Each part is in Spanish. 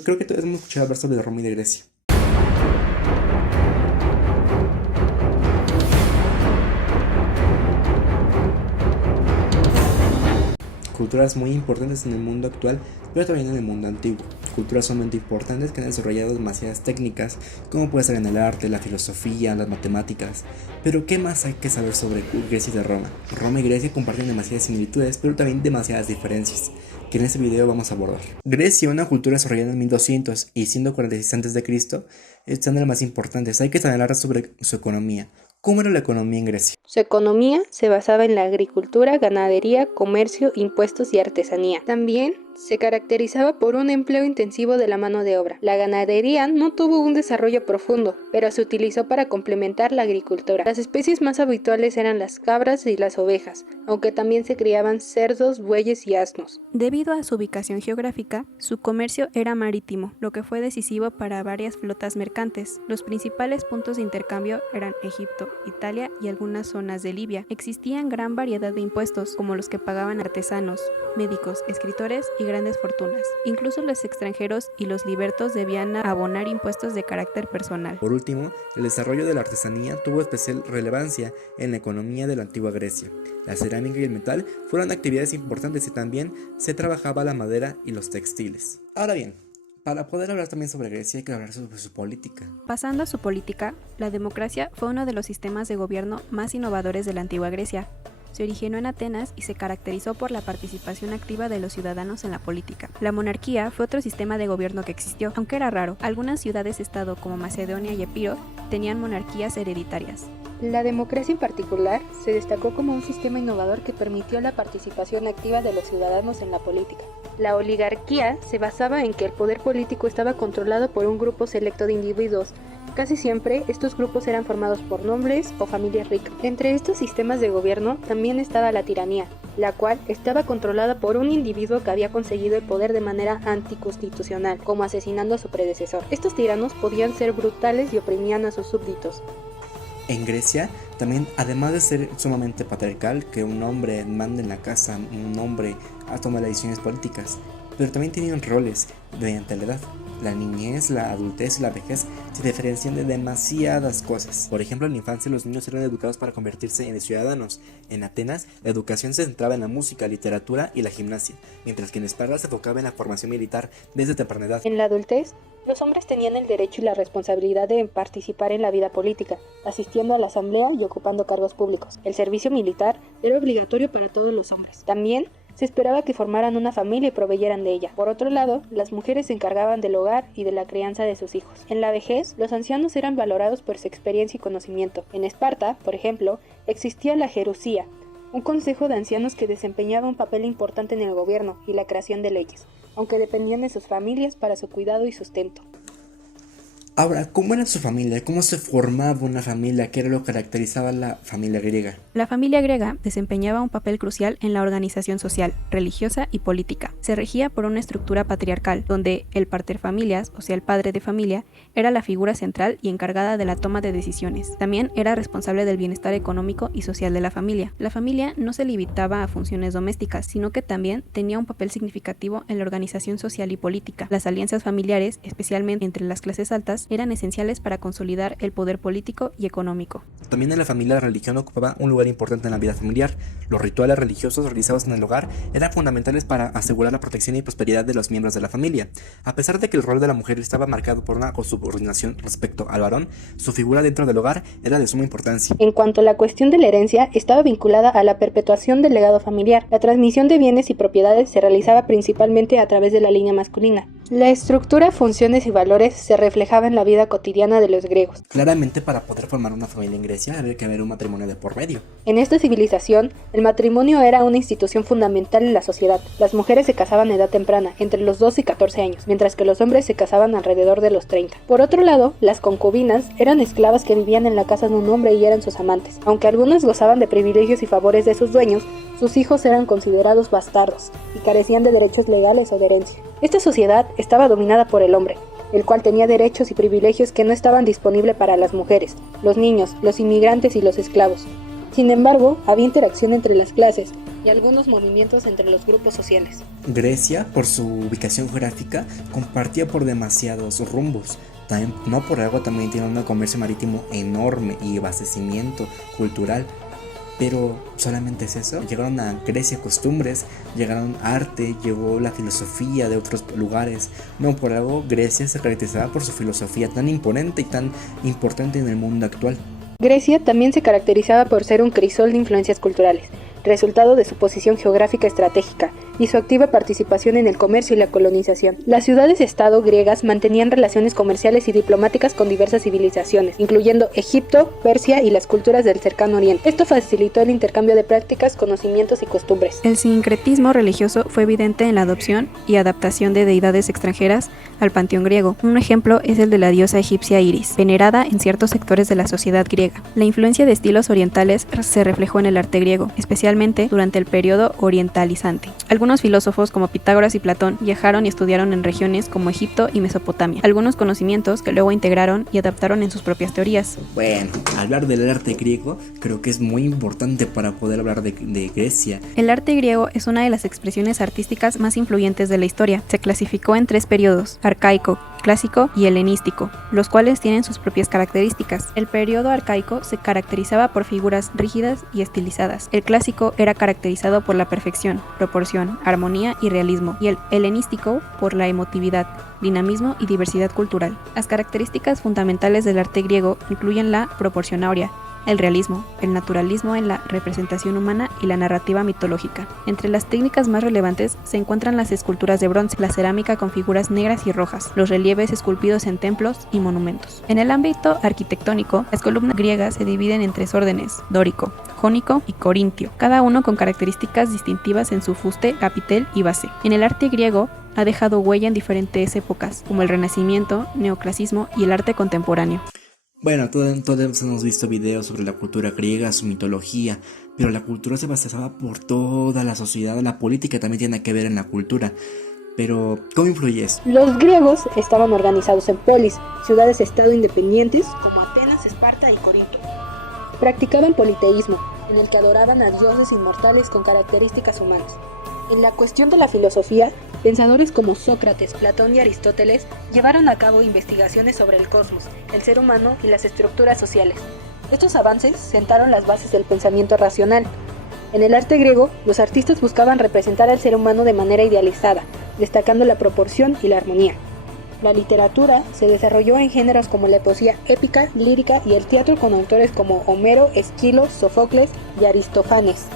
Creo que todos hemos escuchado hablar sobre Roma y de Grecia. Culturas muy importantes en el mundo actual, pero también en el mundo antiguo. Culturas sumamente importantes que han desarrollado demasiadas técnicas, como puede ser en el arte, la filosofía, las matemáticas. Pero ¿qué más hay que saber sobre Grecia y de Roma? Roma y Grecia comparten demasiadas similitudes, pero también demasiadas diferencias, que en este video vamos a abordar. Grecia, una cultura desarrollada en 1200 y 146 a.C., es una de las más importantes. Hay que hablar sobre su economía. ¿Cómo era la economía en Grecia? Su economía se basaba en la agricultura, ganadería, comercio, impuestos y artesanía. También se caracterizaba por un empleo intensivo de la mano de obra. La ganadería no tuvo un desarrollo profundo, pero se utilizó para complementar la agricultura. Las especies más habituales eran las cabras y las ovejas, aunque también se criaban cerdos, bueyes y asnos. Debido a su ubicación geográfica, su comercio era marítimo, lo que fue decisivo para varias flotas mercantes. Los principales puntos de intercambio eran Egipto, Italia y algunas zonas de Libia. Existían gran variedad de impuestos, como los que pagaban artesanos, médicos, escritores y grandes fortunas. Incluso los extranjeros y los libertos debían abonar impuestos de carácter personal. Por último, el desarrollo de la artesanía tuvo especial relevancia en la economía de la antigua Grecia. La cerámica y el metal fueron actividades importantes y también se trabajaba la madera y los textiles. Ahora bien, para poder hablar también sobre Grecia hay que hablar sobre su política. Pasando a su política, la democracia fue uno de los sistemas de gobierno más innovadores de la antigua Grecia. Se originó en Atenas y se caracterizó por la participación activa de los ciudadanos en la política. La monarquía fue otro sistema de gobierno que existió, aunque era raro. Algunas ciudades-estado como Macedonia y Epiro tenían monarquías hereditarias. La democracia en particular se destacó como un sistema innovador que permitió la participación activa de los ciudadanos en la política. La oligarquía se basaba en que el poder político estaba controlado por un grupo selecto de individuos. Casi siempre estos grupos eran formados por nobles o familias ricas. Entre estos sistemas de gobierno también estaba la tiranía, la cual estaba controlada por un individuo que había conseguido el poder de manera anticonstitucional, como asesinando a su predecesor. Estos tiranos podían ser brutales y oprimían a sus súbditos. En Grecia, también, además de ser sumamente patriarcal, que un hombre manda en la casa, un hombre toma las decisiones políticas, pero también tenían roles mediante la edad. La niñez, la adultez y la vejez se diferencian de demasiadas cosas. Por ejemplo, en la infancia los niños eran educados para convertirse en ciudadanos. En Atenas, la educación se centraba en la música, literatura y la gimnasia, mientras que en Esparta se enfocaba en la formación militar desde temprana edad. En la adultez, los hombres tenían el derecho y la responsabilidad de participar en la vida política, asistiendo a la asamblea y ocupando cargos públicos. El servicio militar era obligatorio para todos los hombres. También se esperaba que formaran una familia y proveyeran de ella. Por otro lado, las mujeres se encargaban del hogar y de la crianza de sus hijos. En la vejez, los ancianos eran valorados por su experiencia y conocimiento. En Esparta, por ejemplo, existía la Gerusía, un consejo de ancianos que desempeñaba un papel importante en el gobierno y la creación de leyes, aunque dependían de sus familias para su cuidado y sustento. Ahora, ¿cómo era su familia? ¿Cómo se formaba una familia? ¿Qué era lo que caracterizaba a la familia griega? La familia griega desempeñaba un papel crucial en la organización social, religiosa y política. Se regía por una estructura patriarcal, donde el paterfamilias, o sea el padre de familia, era la figura central y encargada de la toma de decisiones. También era responsable del bienestar económico y social de la familia. La familia no se limitaba a funciones domésticas, sino que también tenía un papel significativo en la organización social y política. Las alianzas familiares, especialmente entre las clases altas, eran esenciales para consolidar el poder político y económico. También en la familia la religión ocupaba un lugar importante en la vida familiar. Los rituales religiosos realizados en el hogar eran fundamentales para asegurar la protección y prosperidad de los miembros de la familia. A pesar de que el rol de la mujer estaba marcado por una subordinación respecto al varón, su figura dentro del hogar era de suma importancia. En cuanto a la cuestión de la herencia, estaba vinculada a la perpetuación del legado familiar. La transmisión de bienes y propiedades se realizaba principalmente a través de la línea masculina. La estructura, funciones y valores se reflejaban en la vida cotidiana de los griegos. Claramente, para poder formar una familia en Grecia había que haber un matrimonio de por medio. En esta civilización, el matrimonio era una institución fundamental en la sociedad. Las mujeres se casaban a edad temprana, entre los 12 y 14 años, mientras que los hombres se casaban alrededor de los 30. Por otro lado, las concubinas eran esclavas que vivían en la casa de un hombre y eran sus amantes. Aunque algunas gozaban de privilegios y favores de sus dueños, sus hijos eran considerados bastardos y carecían de derechos legales o de herencia. Esta sociedad estaba dominada por el hombre, el cual tenía derechos y privilegios que no estaban disponibles para las mujeres, los niños, los inmigrantes y los esclavos. Sin embargo, había interacción entre las clases y algunos movimientos entre los grupos sociales. Grecia, por su ubicación geográfica, compartía por demasiados rumbos. No por algo también tiene un comercio marítimo enorme y abastecimiento cultural. Pero solamente es eso. Llegaron a Grecia costumbres, llegaron arte, llegó la filosofía de otros lugares. No por algo Grecia se caracterizaba por su filosofía tan imponente y tan importante en el mundo actual. Grecia también se caracterizaba por ser un crisol de influencias culturales, resultado de su posición geográfica estratégica y su activa participación en el comercio y la colonización. Las ciudades-estado griegas mantenían relaciones comerciales y diplomáticas con diversas civilizaciones, incluyendo Egipto, Persia y las culturas del cercano oriente. Esto facilitó el intercambio de prácticas, conocimientos y costumbres. El sincretismo religioso fue evidente en la adopción y adaptación de deidades extranjeras al panteón griego. Un ejemplo es el de la diosa egipcia Iris, venerada en ciertos sectores de la sociedad griega. La influencia de estilos orientales se reflejó en el arte griego, especialmente durante el periodo orientalizante. Algunos filósofos como Pitágoras y Platón viajaron y estudiaron en regiones como Egipto y Mesopotamia. Algunos conocimientos que luego integraron y adaptaron en sus propias teorías. Bueno, hablar del arte griego creo que es muy importante para poder hablar de Grecia. El arte griego es una de las expresiones artísticas más influyentes de la historia. Se clasificó en 3 periodos: arcaico, clásico y helenístico, los cuales tienen sus propias características. El periodo arcaico se caracterizaba por figuras rígidas y estilizadas. El clásico era caracterizado por la perfección, proporción, armonía y realismo, y el helenístico por la emotividad, dinamismo y diversidad cultural. Las características fundamentales del arte griego incluyen la proporción áurea, el realismo, el naturalismo en la representación humana y la narrativa mitológica. Entre las técnicas más relevantes se encuentran las esculturas de bronce, la cerámica con figuras negras y rojas, los relieves esculpidos en templos y monumentos. En el ámbito arquitectónico, las columnas griegas se dividen en 3 órdenes: dórico, jónico y corintio, cada uno con características distintivas en su fuste, capitel y base. En el arte griego ha dejado huella en diferentes épocas, como el Renacimiento, Neoclasismo y el arte contemporáneo. Bueno, todos hemos visto videos sobre la cultura griega, su mitología, pero la cultura se basaba por toda la sociedad, la política también tiene que ver en la cultura. Pero, ¿cómo influye eso? Los griegos estaban organizados en polis, ciudades-estado independientes como Atenas, Esparta y Corinto. Practicaban politeísmo, en el que adoraban a dioses inmortales con características humanas. En la cuestión de la filosofía, pensadores como Sócrates, Platón y Aristóteles llevaron a cabo investigaciones sobre el cosmos, el ser humano y las estructuras sociales. Estos avances sentaron las bases del pensamiento racional. En el arte griego, los artistas buscaban representar al ser humano de manera idealizada, destacando la proporción y la armonía. La literatura se desarrolló en géneros como la poesía épica, lírica y el teatro con autores como Homero, Esquilo, Sófocles y Aristófanes.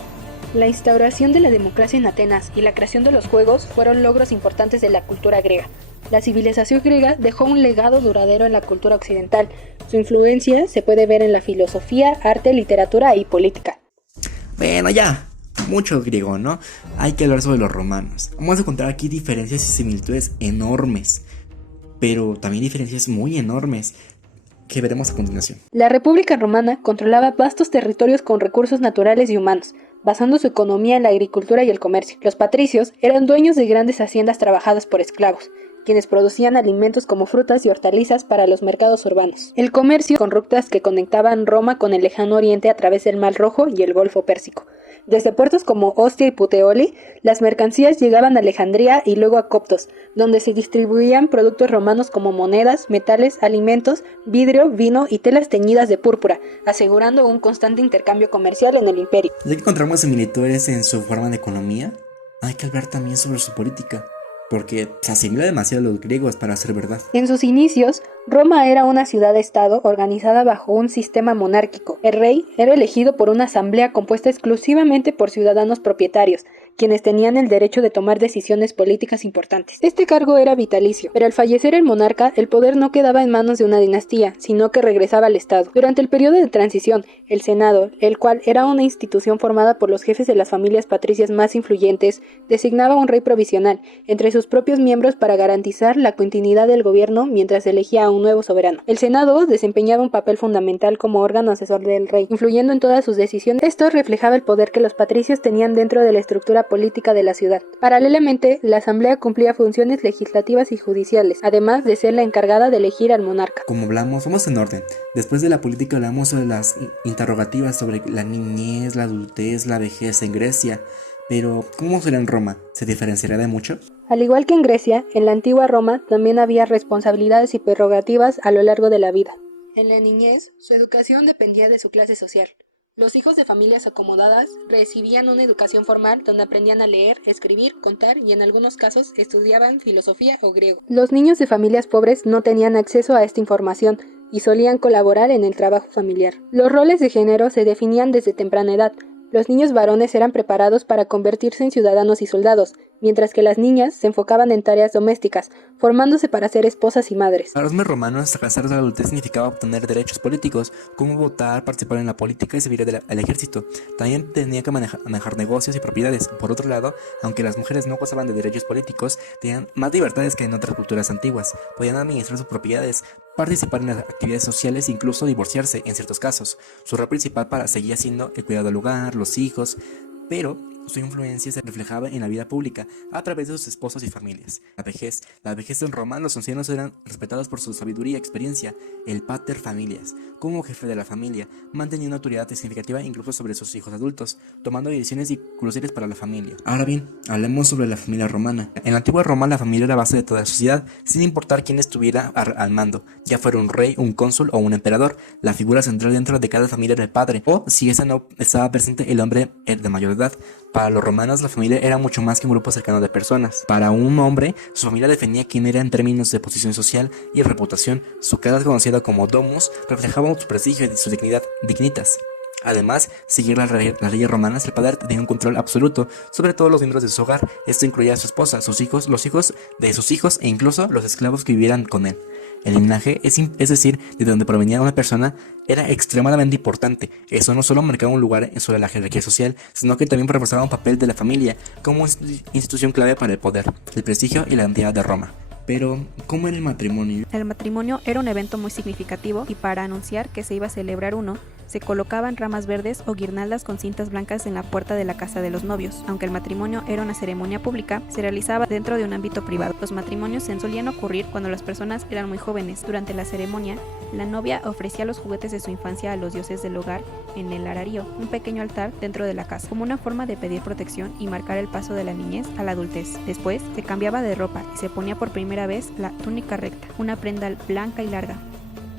La instauración de la democracia en Atenas y la creación de los juegos fueron logros importantes de la cultura griega. La civilización griega dejó un legado duradero en la cultura occidental. Su influencia se puede ver en la filosofía, arte, literatura y política. Bueno, ya, mucho griego, ¿no? Hay que hablar sobre los romanos. Vamos a encontrar aquí diferencias y similitudes enormes, pero también diferencias muy enormes que veremos a continuación. La República Romana controlaba vastos territorios con recursos naturales y humanos, basando su economía en la agricultura y el comercio. Los patricios eran dueños de grandes haciendas trabajadas por esclavos, quienes producían alimentos como frutas y hortalizas para los mercados urbanos. El comercio con rutas que conectaban Roma con el lejano oriente a través del Mar Rojo y el Golfo Pérsico. Desde puertos como Ostia y Puteoli, las mercancías llegaban a Alejandría y luego a Coptos, donde se distribuían productos romanos como monedas, metales, alimentos, vidrio, vino y telas teñidas de púrpura, asegurando un constante intercambio comercial en el imperio. Ya que encontramos similitudes en su forma de economía, hay que hablar también sobre su política, porque se asimila demasiado a los griegos para ser verdad. En sus inicios, Roma era una ciudad-estado organizada bajo un sistema monárquico. El rey era elegido por una asamblea compuesta exclusivamente por ciudadanos propietarios, quienes tenían el derecho de tomar decisiones políticas importantes. Este cargo era vitalicio, pero al fallecer el monarca, el poder no quedaba en manos de una dinastía, sino que regresaba al Estado. Durante el periodo de transición, el Senado, el cual era una institución formada por los jefes de las familias patricias más influyentes, designaba un rey provisional entre sus propios miembros para garantizar la continuidad del gobierno mientras se elegía a un nuevo soberano. El Senado desempeñaba un papel fundamental como órgano asesor del rey, influyendo en todas sus decisiones. Esto reflejaba el poder que los patricios tenían dentro de la estructura política de la ciudad. Paralelamente, la asamblea cumplía funciones legislativas y judiciales, además de ser la encargada de elegir al monarca. Como hablamos, vamos en orden. Después de la política hablamos sobre las interrogativas sobre la niñez, la adultez, la vejez en Grecia. Pero, ¿cómo será en Roma? ¿Se diferenciará de mucho? Al igual que en Grecia, en la antigua Roma también había responsabilidades y prerrogativas a lo largo de la vida. En la niñez, su educación dependía de su clase social. Los hijos de familias acomodadas recibían una educación formal donde aprendían a leer, escribir, contar y en algunos casos estudiaban filosofía o griego. Los niños de familias pobres no tenían acceso a esta información y solían colaborar en el trabajo familiar. Los roles de género se definían desde temprana edad. Los niños varones eran preparados para convertirse en ciudadanos y soldados, mientras que las niñas se enfocaban en tareas domésticas, formándose para ser esposas y madres. Para los hombres romanos, alcanzar la adultez significaba obtener derechos políticos, como votar, participar en la política y servir al ejército. También tenía que manejar negocios y propiedades. Por otro lado, aunque las mujeres no gozaban de derechos políticos, tenían más libertades que en otras culturas antiguas. Podían administrar sus propiedades, participar en las actividades sociales e incluso divorciarse en ciertos casos. Su rol principal seguía siendo el cuidado del hogar, los hijos, pero su influencia se reflejaba en la vida pública a través de sus esposos y familias. La vejez en Roma, los ancianos eran respetados por su sabiduría y experiencia. El pater familias, como jefe de la familia, mantenía una autoridad significativa incluso sobre sus hijos adultos, tomando decisiones cruciales para la familia. Ahora bien, hablemos sobre la familia romana. En la antigua Roma, la familia era la base de toda la sociedad, sin importar quién estuviera al mando, ya fuera un rey, un cónsul o un emperador. La figura central dentro de cada familia era el padre, o si esa no estaba presente, el hombre de mayor edad. Para los romanos, la familia era mucho más que un grupo cercano de personas. Para un hombre, su familia definía quién era en términos de posición social y reputación. Su casa, conocida como domus, reflejaba su prestigio y su dignidad, dignitas. Además, seguir las leyes romanas, el padre tenía un control absoluto sobre todos los miembros de su hogar. Esto incluía a su esposa, sus hijos, los hijos de sus hijos e incluso los esclavos que vivieran con él. El linaje, es decir, de donde provenía una persona, era extremadamente importante. Eso no solo marcaba un lugar sobre la jerarquía social, sino que también reforzaba un papel de la familia como institución clave para el poder, el prestigio y la identidad de Roma. Pero, ¿cómo era el matrimonio? El matrimonio era un evento muy significativo y para anunciar que se iba a celebrar uno, se colocaban ramas verdes o guirnaldas con cintas blancas en la puerta de la casa de los novios. Aunque el matrimonio era una ceremonia pública, se realizaba dentro de un ámbito privado. Los matrimonios solían ocurrir cuando las personas eran muy jóvenes. Durante la ceremonia, la novia ofrecía los juguetes de su infancia a los dioses del hogar en el ararío, un pequeño altar dentro de la casa, como una forma de pedir protección y marcar el paso de la niñez a la adultez. Después, se cambiaba de ropa y se ponía por primera vez la túnica recta, una prenda blanca y larga.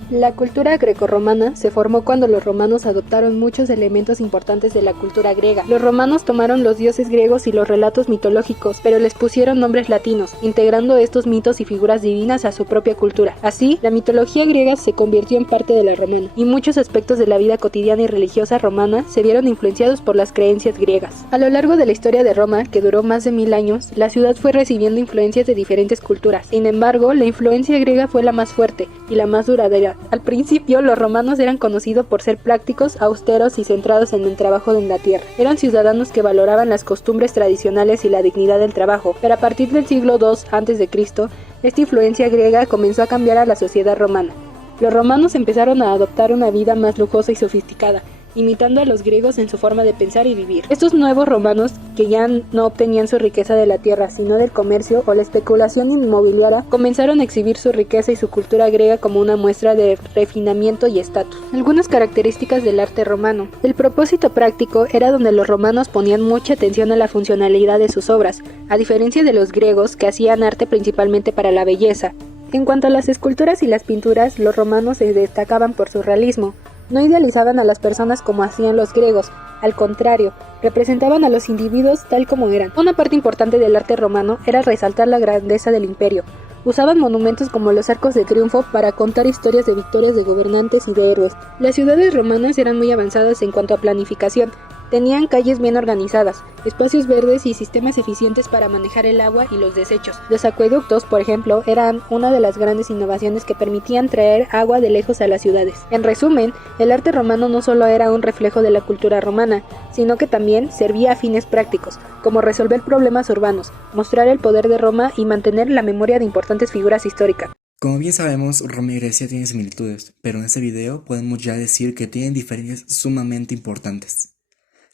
La cultura grecorromana se formó cuando los romanos adoptaron muchos elementos importantes de la cultura griega. Los romanos tomaron los dioses griegos y los relatos mitológicos, pero les pusieron nombres latinos, integrando estos mitos y figuras divinas a su propia cultura. Así, la mitología griega se convirtió en parte de la romana, y muchos aspectos de la vida cotidiana y religiosa romana se vieron influenciados por las creencias griegas. A lo largo de la historia de Roma, que duró más de 1000 años, la ciudad fue recibiendo influencias de diferentes culturas. Sin embargo, la influencia griega fue la más fuerte y la más duradera. Al principio, los romanos eran conocidos por ser prácticos, austeros y centrados en el trabajo en la tierra. Eran ciudadanos que valoraban las costumbres tradicionales y la dignidad del trabajo, pero a partir del siglo II a.C., esta influencia griega comenzó a cambiar a la sociedad romana. Los romanos empezaron a adoptar una vida más lujosa y sofisticada, imitando a los griegos en su forma de pensar y vivir. Estos nuevos romanos, que ya no obtenían su riqueza de la tierra, sino del comercio o la especulación inmobiliaria, comenzaron a exhibir su riqueza y su cultura griega como una muestra de refinamiento y estatus. Algunas características del arte romano. El propósito práctico era donde los romanos ponían mucha atención a la funcionalidad de sus obras, a diferencia de los griegos que hacían arte principalmente para la belleza. En cuanto a las esculturas y las pinturas, los romanos se destacaban por su realismo. No idealizaban a las personas como hacían los griegos, al contrario, representaban a los individuos tal como eran. Una parte importante del arte romano era resaltar la grandeza del imperio. Usaban monumentos como los arcos de triunfo para contar historias de victorias de gobernantes y de héroes. Las ciudades romanas eran muy avanzadas en cuanto a planificación. Tenían calles bien organizadas, espacios verdes y sistemas eficientes para manejar el agua y los desechos. Los acueductos, por ejemplo, eran una de las grandes innovaciones que permitían traer agua de lejos a las ciudades. En resumen, el arte romano no solo era un reflejo de la cultura romana, sino que también servía a fines prácticos, como resolver problemas urbanos, mostrar el poder de Roma y mantener la memoria de importantes figuras históricas. Como bien sabemos, Roma y Grecia tienen similitudes, pero en este video podemos ya decir que tienen diferencias sumamente importantes.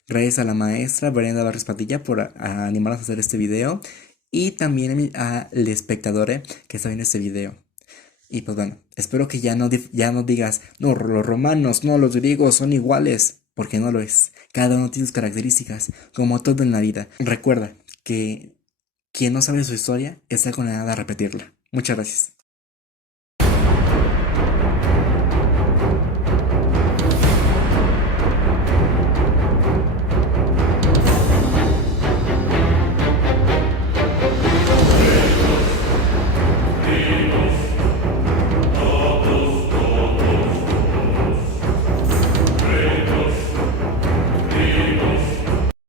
Gracias a la maestra Brenda Barrios Padilla por animarnos a hacer este video y también al espectador que está viendo este video. Y pues bueno, espero que ya no digas, no, los romanos, no, los griegos son iguales, porque no lo es. Cada uno tiene sus características, como todo en la vida. Recuerda que quien no sabe su historia está condenado a repetirla. Muchas gracias.